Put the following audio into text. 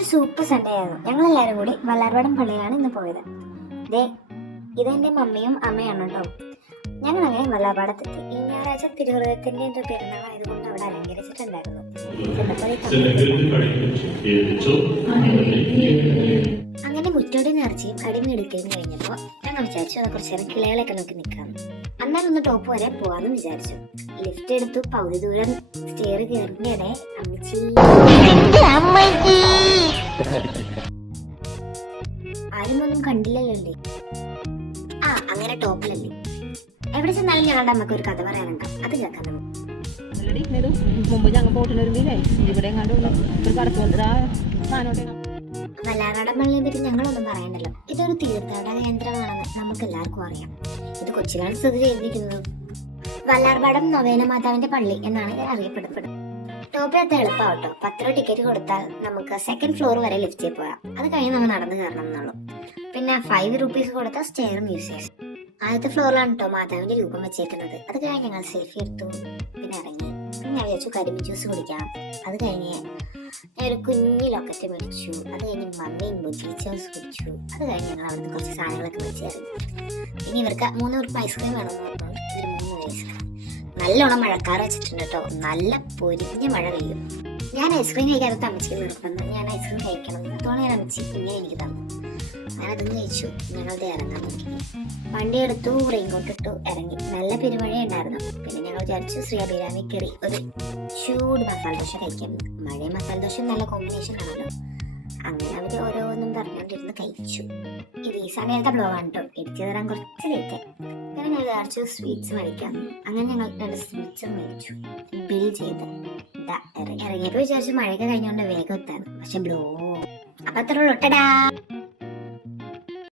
ഇന്നൊരു super Sunday ആയിരുന്നു. ഞങ്ങളെല്ലാവരും കൂടി വല്ലാർപാടം പള്ളിയിലാണ് ഇന്ന് പോയത്. ദേ ഇതെന്റെ മമ്മിയും അമ്മയാണ് കേട്ടോ. ഞങ്ങൾ അങ്ങനെ വല്ലാർപാടത്തെത്തി. ഈ ഞായറാഴ്ച തിരുഹൃദയത്തിന്റെ എന്തോ പെരുന്നാളായതുകൊണ്ട് അവിടെ അലങ്കരിച്ചിട്ടുണ്ടായിരുന്നു. അങ്ങനെ മുറ്റോടി നേർച്ചയും അടിമെടുക്കുകയും കഴിഞ്ഞപ്പോൾ ഞങ്ങൾ വിചാരിച്ചു അത് കുറച്ച് നേരം കിളകളൊക്കെ നോക്കി നിൽക്കാം. അന്നേരം ഒന്ന് ടോപ്പ് വരെ പോവാന്ന് വിചാരിച്ചു. ലിഫ്റ്റ് എടുത്തു. പകുതി ദൂരം സ്റ്റെയർ കയറിന്റെ അമ്മച്ചി ആരും കണ്ടില്ലല്ലേ. അങ്ങനെ ടോപ്പിലല്ലേ. എവിടെ ചെന്നാലും ഞങ്ങളുടെ അമ്മക്ക് ഒരു കഥ പറയാനുണ്ട്. അത് കേൾക്കാൻ വല്ലാർപാടം പള്ളിയെ പറ്റി ഞങ്ങളൊന്നും പറയണ്ടല്ലോ. ഇതൊരു തീർത്ഥാടന കേന്ദ്രമാണെന്ന് നമുക്ക് എല്ലാവർക്കും അറിയാം. ഇത് കൊച്ചിയിലാണ് സ്ഥിതി ചെയ്തിരിക്കുന്നത്. വല്ലാർപാടം നൊവേന മാതാവിന്റെ പള്ളി എന്നാണ് ഇത് അറിയപ്പെടുന്നത്. ടോപ്പിലെത്താൻ എളുപ്പമാട്ടോ. 10 രൂപ ടിക്കറ്റ് കൊടുത്താൽ നമുക്ക് സെക്കൻഡ് ഫ്ലോർ വരെ ലിഫ്റ്റിൽ പോകാം. അത് കഴിഞ്ഞ് നമ്മൾ നടന്നു കയറണം എന്നുള്ളൂ. പിന്നെ 5 രൂപീസ് കൊടുത്താൽ സ്റ്റെയർ മ്യൂസിയം. ആദ്യത്തെ ഫ്ലോറിലാണ് കേട്ടോ മാതാവിന്റെ രൂപം വെച്ചേക്കുന്നത്. അത് കഴിഞ്ഞ് ഞങ്ങൾ സെൽഫി എടുത്തു. പിന്നെ ഇറങ്ങി. പിന്നെ ഞാൻ വിചാരിച്ചു കരിമീൻ ജ്യൂസ് കുടിക്കാം. അത് കഴിഞ്ഞ് ഞാൻ ഒരു കുഞ്ഞു ലൊക്കറ്റ് മേടിച്ചു. അത് കഴിഞ്ഞ് മമ്മിയും ബുജി ജ്യൂസ് കുടിച്ചു. അത് കഴിഞ്ഞ് ഞങ്ങൾ അവിടുന്ന് കുറച്ച് സാധനങ്ങളൊക്കെ മേടിച്ച് ഇറങ്ങി. പിന്നെ ഇവർക്ക് 3 പേർക്ക് ഐസ്ക്രീം വേണമെന്ന് പറഞ്ഞുകൊണ്ട് ഇവർ 3 ഐസ്ക്രീം. നല്ലോണം മഴക്കാർ വെച്ചിട്ടുണ്ട് കേട്ടോ. നല്ല പൊരിഞ്ഞ മഴ പെയ്യും. ഞാൻ ഐസ്ക്രീം കഴിക്കാത്ത അമ്മച്ചിക്ക് നിർബന്ധം. ഞാൻ ഐസ്ക്രീം കഴിക്കണം. അതുകൊണ്ട് ഞാൻ അമ്മച്ചി കുഞ്ഞിനെ എനിക്ക് തന്നു. ഞാനതൊന്ന് കഴിച്ചു. ഞങ്ങളുടെ ഇറങ്ങാൻ നോക്കി. വണ്ടി എടുത്തു. റെയിൻകോട്ട് ഇട്ടു. ഇറങ്ങി. നല്ല പെരുമഴ ഉണ്ടായിരുന്നു. പിന്നെ ഞങ്ങൾ വിചാരിച്ചു ശ്രീ അഭിരാമി കയറി ഒരു ചൂട് മസാല ദോശ കഴിക്കാം. മഴയും മസാല ദോശയും നല്ല കോമ്പിനേഷൻ ആണല്ലോ. അങ്ങനെ അവർ ഓരോന്നും പറഞ്ഞുകൊണ്ടിരുന്ന് കഴിച്ചു. ഇത് ഈ സമയത്തെ ബ്ലോഗാണ് കേട്ടോ. എഡിറ്റ് തരാൻ കുറച്ച് ലേറ്റായി. അങ്ങനെ ഞങ്ങൾ വിചാരിച്ചു സ്വീറ്റ്സ് മേടിക്കാം. അങ്ങനെ ഞങ്ങൾ 2 സ്വീറ്റ്സും മേടിച്ചു. ബിൽ ചെയ്ത് ഇറങ്ങിയപ്പോൾ വിചാരിച്ചു മഴയൊക്കെ കഴിഞ്ഞുകൊണ്ട് വേഗം എത്താന്ന്. പക്ഷെ ബ്ലോ. അപ്പൊ അത്ര ഉള്ളൂ.